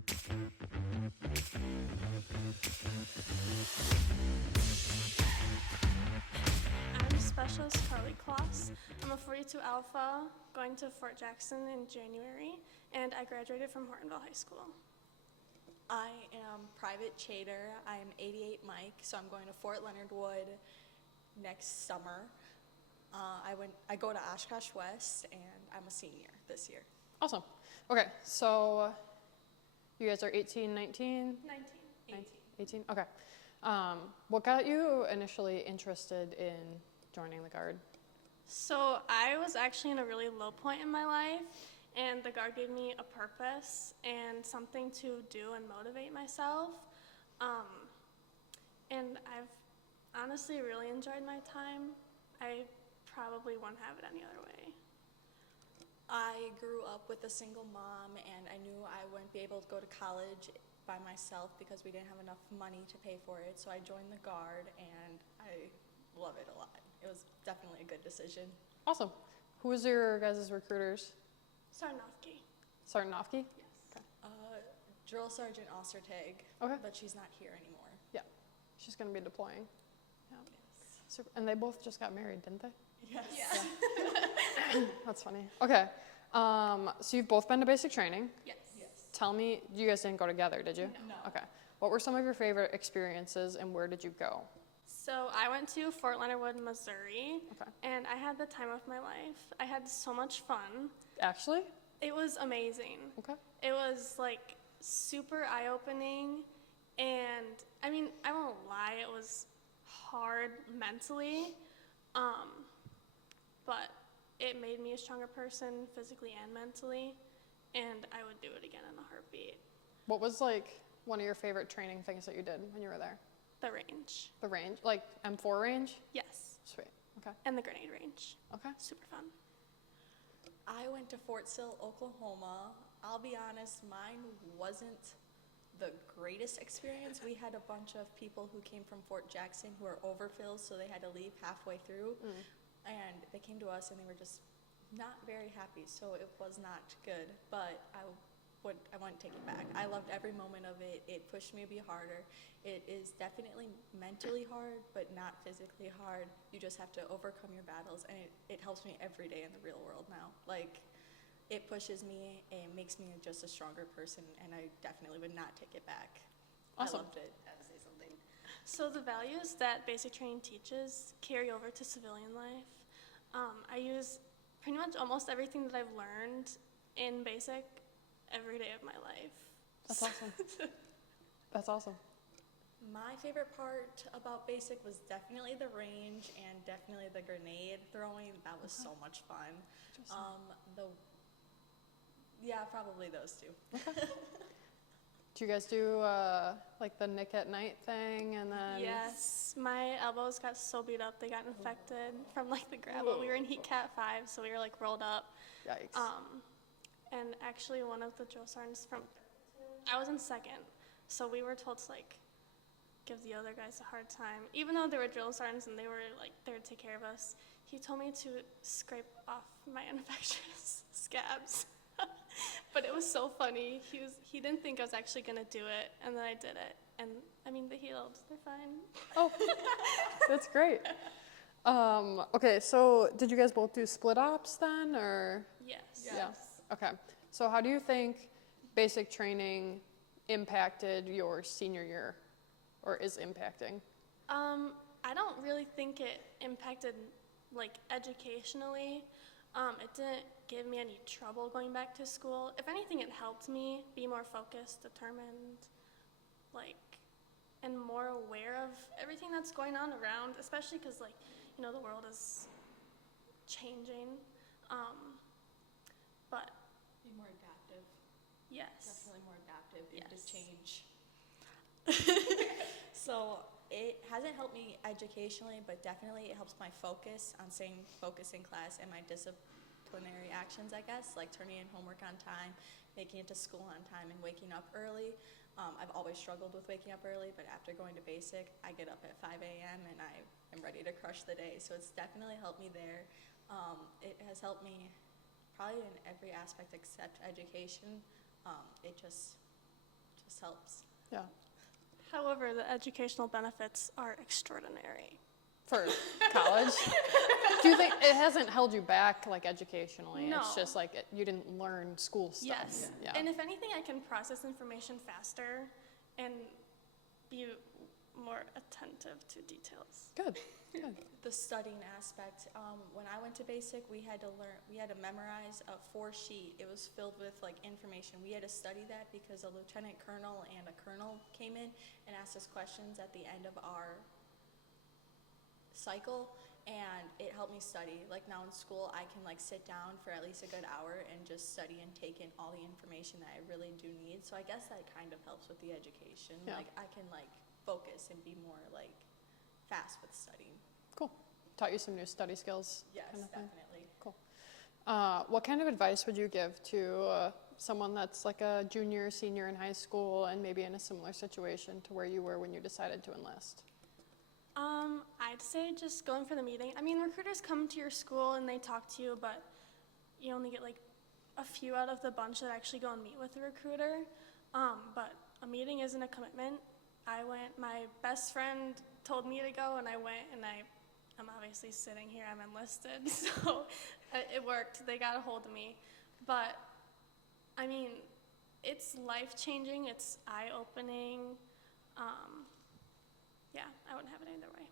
I'm Specialist Carley Kloss. I'm a 42 Alpha going to Fort Jackson in January, and I graduated from Hortonville High School. I am Private Tjader. I'm 88 Mike, so I'm going to Fort Leonard Wood next summer. I go to Oshkosh West, and I'm a senior this year. Awesome. Okay, so you guys are 18, 19? 18. 18, okay. What got you initially interested in joining the Guard? So I was actually in a really low point in my life, and the Guard gave me a purpose and something to do and motivate myself. And I've honestly really enjoyed my time. I probably won't have it any other way. I grew up with a single mom, and I knew I wouldn't be able to go to college by myself because we didn't have enough money to pay for it. So I joined the Guard, and I love it a lot. It was definitely a good decision. Awesome. Who was your guys' recruiters? Sarnofsky. Sergeant Nofke? Yes. Drill Sergeant Ostertag, Okay. but she's not here anymore. Yeah. She's going to be deploying. Yeah. Yes. Super. And they both just got married, didn't they? Yes. Yeah. That's funny. Okay. So you've both been to basic training. Yes. Tell me, you guys didn't go together, did you? No. Okay. What were some of your favorite experiences and where did you go? So I went to Fort Leonard Wood, Missouri, Okay. and I had the time of my life. I had so much fun. Actually? It was amazing. Okay. It was like super eye-opening, and I mean, I won't lie, it was hard mentally, but it made me a stronger person physically and mentally, and I would do it again in a heartbeat. What was like one of your favorite training things that you did when you were there? The range. The range? Like M4 range? Yes. Sweet. Okay. And the grenade range. Okay. Super fun. I went to Fort Sill, Oklahoma. I'll be honest, mine wasn't the greatest experience. We had a bunch of people who came from Fort Jackson who were overfilled, so they had to leave halfway through. And they came to us and they were just not very happy, so it was not good. But I wouldn't take it back. I loved every moment of it. It pushed me to be harder. It is definitely mentally hard, but not physically hard. You just have to overcome your battles, and it helps me every day in the real world now. Like, it pushes me and makes me just a stronger person, and I definitely would not take it back. Awesome. I loved it. I would say something. So the values that basic training teaches carry over to civilian life. I use pretty much almost everything that I've learned in basic every day of my life. That's awesome. That's awesome. My favorite part about basic was definitely the range and definitely the grenade throwing. That was so much fun. Yeah, probably those two. Do you guys do like the Nick at Night thing and then? Yes, my elbows got so beat up, they got infected from like the gravel. We were in heat cat 5, so we were like rolled up. Yikes. And actually one of the drill sergeants I was in second, so we were told to like give the other guys a hard time. Even though they were drill sergeants and they were like there to take care of us, he told me to scrape off my infectious scabs. But it was so funny. He didn't think I was actually gonna do it, and then I did it. And I mean, they healed. They're fine. Oh, that's great. Okay, so did you guys both do split ops then, or? Yes. Yeah. Okay. So how do you think basic training impacted your senior year, or is impacting? I don't really think it impacted like educationally. It didn't give me any trouble going back to school. If anything, it helped me be more focused, determined, like, and more aware of everything that's going on around, especially because, like, you know, the world is changing. But Be more adaptive. yes. Definitely more adaptive into Yes. change. So it hasn't helped me educationally, but definitely it helps my focus on staying focused in class and my disciplinary actions, I guess, like turning in homework on time, making it to school on time, and waking up early. I've always struggled with waking up early, but after going to basic, I get up at 5 a.m. and I am ready to crush the day. So it's definitely helped me there. It has helped me probably in every aspect except education. It just just helps. Yeah. However, the educational benefits are extraordinary. For college? Do you think it hasn't held you back, like, educationally? No. It's just like you didn't learn school stuff. Yes. Yeah. And if anything, I can process information faster and be more attentive to details. Good. Good. The studying aspect, when I went to basic, we had to memorize a 4-sheet. It was filled with like information. We had to study that because a lieutenant colonel and a colonel came in and asked us questions at the end of our cycle, and it helped me study. Like now in school, I can like sit down for at least a good hour and just study and take in all the information that I really do need. So I guess that kind of helps with the education. Yeah. Like I can like focus and be more like fast with studying. Cool. Taught you some new study skills. Yes, kind of thing. definitely. Cool. What kind of advice would you give to someone that's like a junior, senior in high school and maybe in a similar situation to where you were when you decided to enlist? I'd say just going for the meeting. I mean, recruiters come to your school and they talk to you, but you only get like a few out of the bunch that actually go and meet with the recruiter. But a meeting isn't a commitment. I went, my best friend told me to go, and I went, and I'm obviously sitting here, I'm enlisted, so it worked. They got a hold of me. But, I mean, it's life-changing, it's eye-opening. Yeah, I wouldn't have it either way.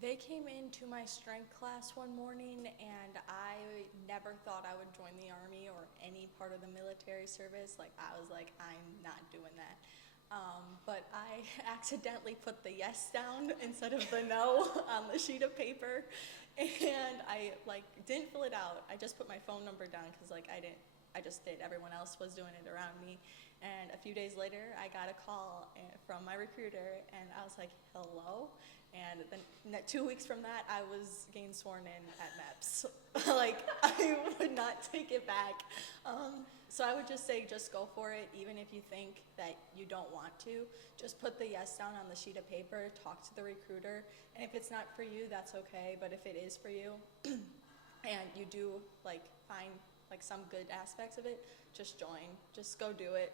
They came into my strength class one morning, and I never thought I would join the Army or any part of the military service. Like, I was like, I'm not doing that. But I accidentally put the yes down instead of the no on the sheet of paper, and I like didn't fill it out. I just put my phone number down because like I just did. Everyone else was doing it around me. And a few days later, I got a call from my recruiter, and I was like, hello? And then 2 weeks from that, I was getting sworn in at MEPS. Like, I would not take it back. So I would just say, just go for it, even if you think that you don't want to. Just put the yes down on the sheet of paper, talk to the recruiter, and if it's not for you, that's okay. But if it is for you, and you do like find like some good aspects of it, just join. Just go do it.